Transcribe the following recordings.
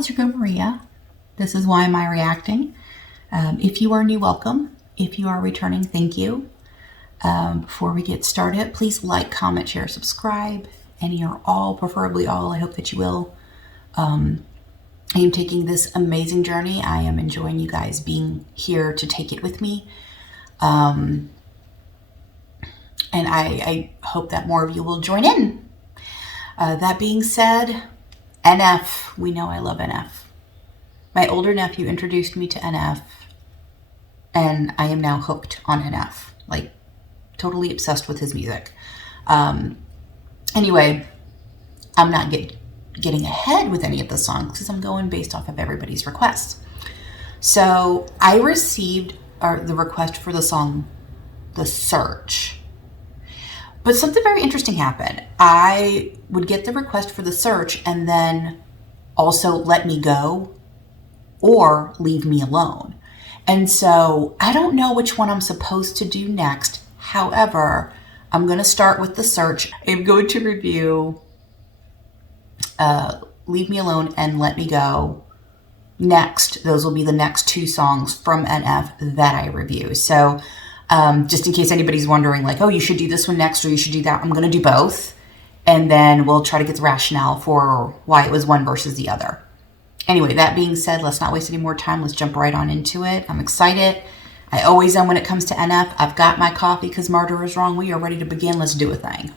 it's your girl Maria. This is Why Am I Reacting? If you are new, welcome. If you are returning, thank you. Before we get started, please like, comment, share, subscribe. Any or all, preferably all. I hope that you will. I am taking this amazing journey. I am enjoying you guys being here to take it with me. And I hope that more of you will join in. That being said, NF. We know I love NF. My older nephew introduced me to NF, and I am now hooked on NF. Like, totally obsessed with his music. Anyway, I'm not getting ahead with any of the songs because I'm going based off of everybody's requests. So I received the request for the song The Search. But something very interesting happened. I would get the request for The Search and then also Let Me Go or Leave Me Alone. And so I don't know which one I'm supposed to do next. However, I'm going to start with The Search. I'm going to review Leave Me Alone and Let Me Go next. Those will be the next two songs from NF that I review. So just in case anybody's wondering, like, oh, you should do this one next or you should do that, I'm going to do both. And then we'll try to get the rationale for why it was one versus the other. Anyway, that being said, let's not waste any more time. Let's jump right on into it. I'm excited. I always am when it comes to NF. I've got my coffee because Murder is Wrong. We are ready to begin. Let's do a thing.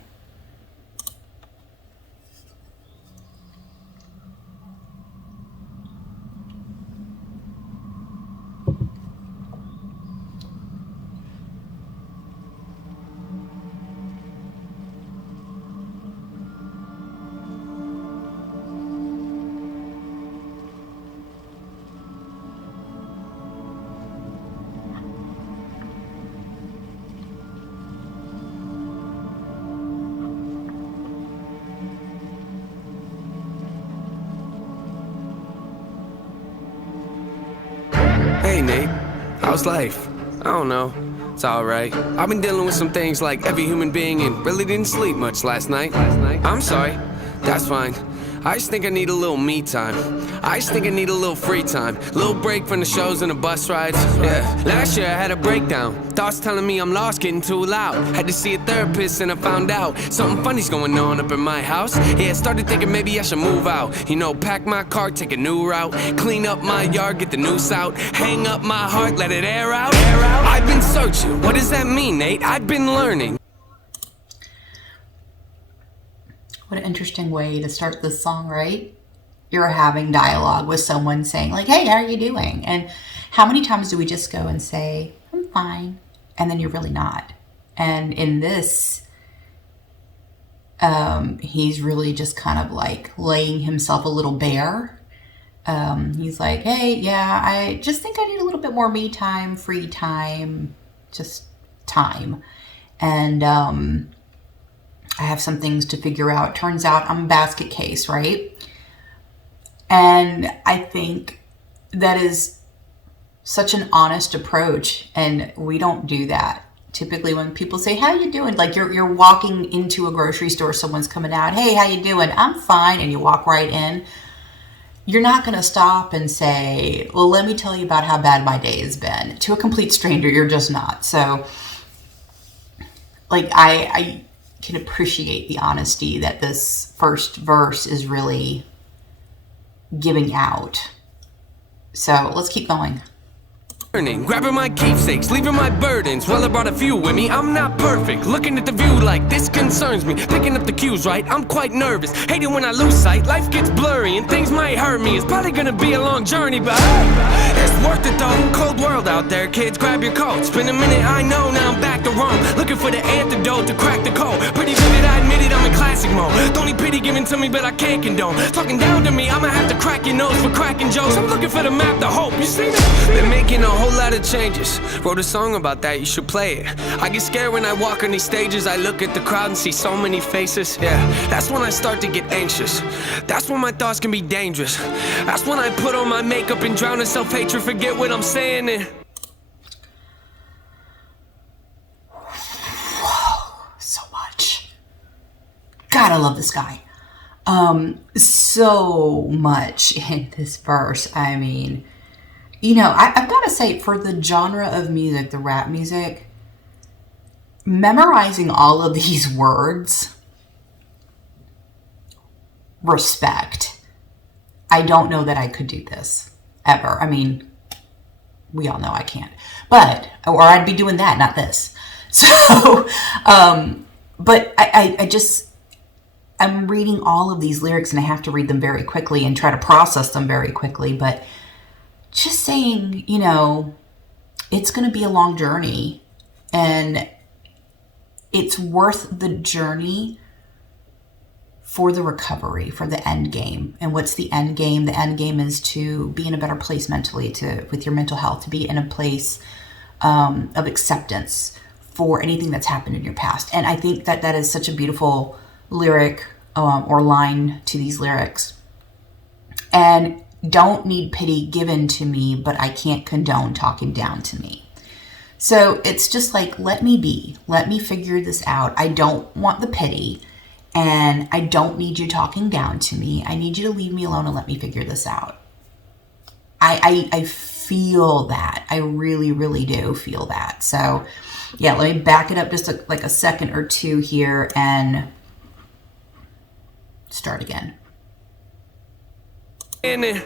Hey Nate, how's life? I don't know, it's alright. I've been dealing with some things like every human being and really didn't sleep much last night. I'm sorry, that's fine. I just think I need a little me time. I just think I need a little free time. Little break from the shows and the bus rides. Yeah, last year I had a breakdown. Thoughts telling me I'm lost, getting too loud. Had to see a therapist and I found out something funny's going on up in my house. Yeah, started thinking maybe I should move out. You know, pack my car, take a new route. Clean up my yard, get the noose out. Hang up my heart, let it air out. I've been searching, what does that mean, Nate? I've been learning. What an interesting way to start this song, right? You're having dialogue with someone saying like, hey, how are you doing? And how many times do we just go and say, I'm fine, and then you're really not? And in this, he's really just kind of like laying himself a little bare. He's like, hey, yeah, I just think I need a little bit more me time, free time, just time. And I have some things to figure out. Turns out I'm a basket case, right? And I think that is such an honest approach, and we don't do that. Typically when people say, how you doing? Like you're walking into a grocery store, someone's coming out, hey, how you doing? I'm fine, and you walk right in. You're not going to stop and say, well, let me tell you about how bad my day has been. To a complete stranger, you're just not. So, like, I can appreciate the honesty that this first verse is really giving out. So let's keep going. Grabbing my keepsakes, leaving my burdens. Well, I brought a few with me. I'm not perfect. Looking at the view like this concerns me. Picking up the cues right, I'm quite nervous. Hate it when I lose sight, life gets blurry and things might hurt me. It's probably gonna be a long journey, but it's worth it though. Cold world out there, kids, grab your coats. Been a minute, I know, now I'm back to Rome. Looking for the antidote to crack the code. Pretty vivid, I admit it, I'm in classic mode. The only pity given to me, but I can't condone. Talking down to me, I'ma have to crack your nose for cracking jokes. I'm looking for the map to hope, you see that? Been making a whole lot of changes. Wrote a song about that, you should play it. I get scared when I walk on these stages. I look at the crowd and see so many faces. Yeah, that's when I start to get anxious. That's when my thoughts can be dangerous. That's when I put on my makeup and drown in self-hatred. Forget what I'm saying and Whoa, so much. God, I love this guy. So much in this verse. I mean, I've got to say, for the genre of music, the rap music, memorizing all of these words, respect. I don't know that I could do this ever. I mean, we all know I can't, or I'd be doing that, not this. So, but I'm reading all of these lyrics and I have to read them very quickly and try to process them very quickly. But just saying, it's going to be a long journey and it's worth the journey for the recovery, for the end game. And what's the end game? The end game is to be in a better place mentally, with your mental health, to be in a place of acceptance for anything that's happened in your past. And I think that is such a beautiful lyric or line to these lyrics. And don't need pity given to me, but I can't condone talking down to me. So it's just like, let me be. Let me figure this out. I don't want the pity. And I don't need you talking down to me. I need you to leave me alone and let me figure this out. I feel that. I really, really do feel that. So, yeah, let me back it up just like a second or two here and start again. Where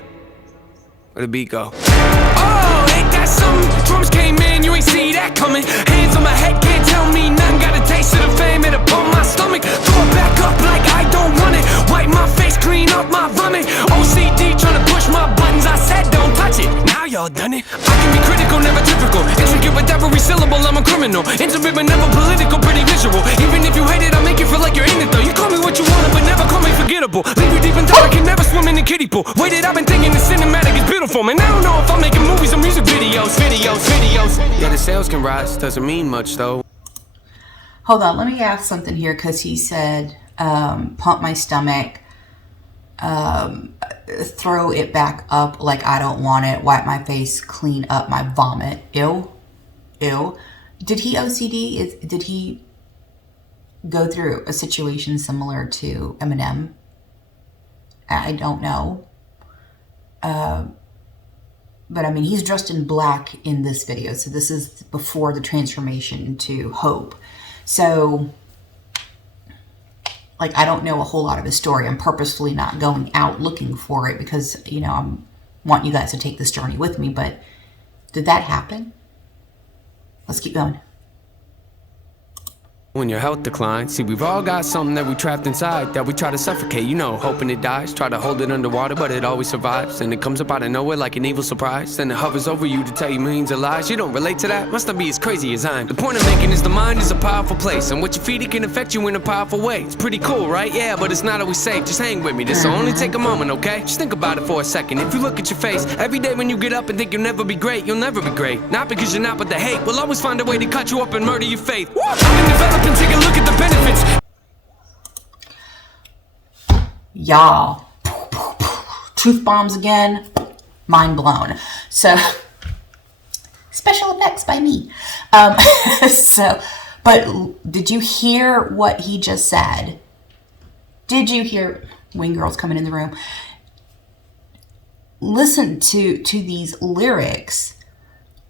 the beat go? Oh, ain't that something? Drums came in, you ain't see that coming. Hands on my head, can't tell me nothing. Got a taste of the fame, it upon my stomach. Throw it back up like I don't want it. Wipe my face, clean up my vomit. OCD trying to push my buttons. I said don't touch it. Now y'all done it. I can be critical, never typical. Intricate with every syllable, I'm a criminal. Intimate but never political, pretty visual. Even if you hate it, I'll make you feel like you're in it though. You call me what you want, but never call me forgettable. Leave you deep in thought, I can never swim in the kiddie pool. Waited, I've been thinking the cinematic is beautiful, man. I don't know if I'm making movies or music videos. Yeah, the sales can rise, doesn't mean much though. Hold on, let me ask something here, because he said, pump my stomach, throw it back up like I don't want it, wipe my face, clean up my vomit. Ew. Did he OCD? Did he go through a situation similar to Eminem? I don't know. But I mean, he's dressed in black in this video. So this is before the transformation to Hope. So, like, I don't know a whole lot of his story. I'm purposefully not going out looking for it because, I want you guys to take this journey with me. But did that happen? Let's keep going. When your health declines, see, we've all got something that we trapped inside that we try to suffocate, hoping it dies. Try to hold it underwater, but it always survives. And it comes up out of nowhere like an evil surprise. Then it hovers over you to tell you millions of lies. You don't relate to that? Must not be as crazy as I'm. The point I'm making is the mind is a powerful place, and what you feed it can affect you in a powerful way. It's pretty cool, right? Yeah, but it's not always safe. Just hang with me. This'll only take a moment, okay? Just think about it for a second. If you look at your face every day when you get up and think you'll never be great, you'll never be great. Not because you're not, but the hate will always find a way to cut you up and murder your faith. I've been developing, take a look at the benefits. Y'all, truth bombs again, mind blown. So, special effects by me. But did you hear what he just said? Did you hear? Wing Girl's coming in the room. Listen to these lyrics.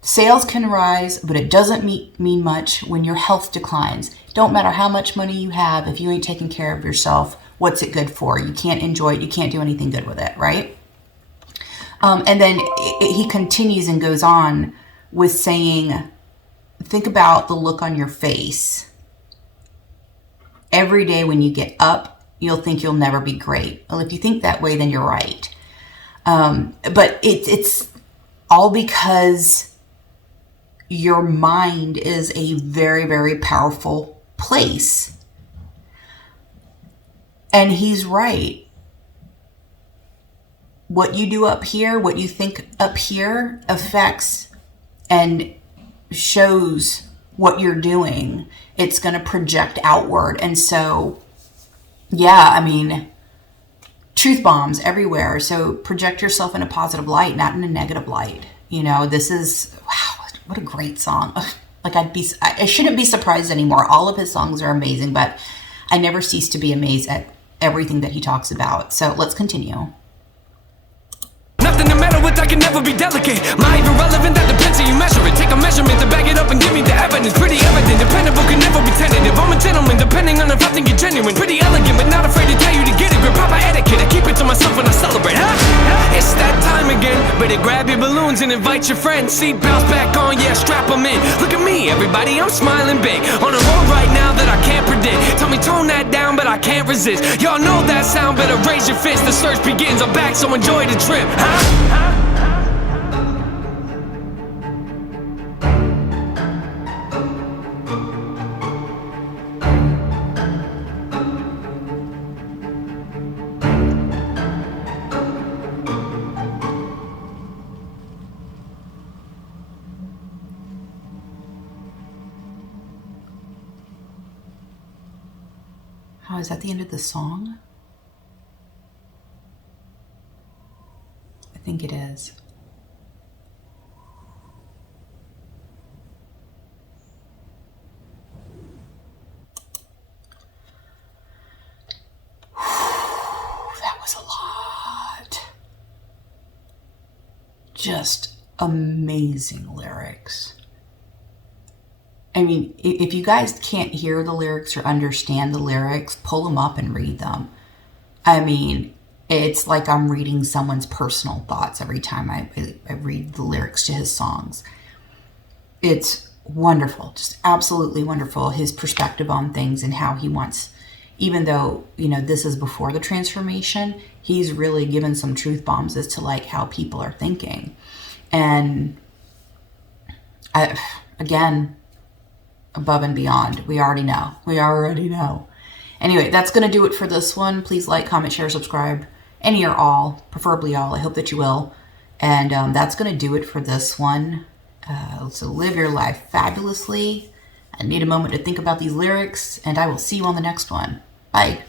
Sales can rise, but it doesn't mean much when your health declines. Don't matter how much money you have, if you ain't taking care of yourself, what's it good for? You can't enjoy it. You can't do anything good with it, right? And then he continues and goes on with saying, think about the look on your face. Every day when you get up, you'll think you'll never be great. Well, if you think that way, then you're right. But it's all because your mind is a very, very powerful place. And he's right. What you do up here, what you think up here affects and shows what you're doing. It's going to project outward. And so, yeah, I mean, truth bombs everywhere. So project yourself in a positive light, not in a negative light. This is, wow, what a great song. Like I shouldn't be surprised anymore. All of his songs are amazing, but I never cease to be amazed at everything that he talks about. So let's continue. Nothing to meddle with, I can never be delicate. My irrelevant, that depends how you measure it. Take a measurement to back it up and give me the evidence. Pretty evident, dependable, can never be tentative. I'm a gentleman, depending on if I think you're genuine. Pretty elegant, but not afraid to tell you to get a grip. Proper etiquette, I keep it to myself when I celebrate. It's that time again. Better grab your balloons and invite your friends. Seat belts back on, yeah, strap them in. Look at me, everybody, I'm smiling big. On a road right now that I can't predict. Tell me tone that down, but I can't resist. Y'all know that sound, better raise your fist. The search begins, I'm back, so enjoy the trip. Oh, is that the end of the song? I think it is. That was a lot. Just amazing lyrics. I mean, if you guys can't hear the lyrics or understand the lyrics, pull them up and read them. I mean, it's like I'm reading someone's personal thoughts every time I read the lyrics to his songs. It's wonderful, just absolutely wonderful. His perspective on things and how he wants, even though, you know, this is before the transformation, he's really given some truth bombs as to like how people are thinking. And again, above and beyond. We already know. Anyway, that's going to do it for this one. Please like, comment, share, subscribe. Any or all, preferably all. I hope that you will. And that's going to do it for this one. So live your life fabulously. I need a moment to think about these lyrics, and I will see you on the next one. Bye.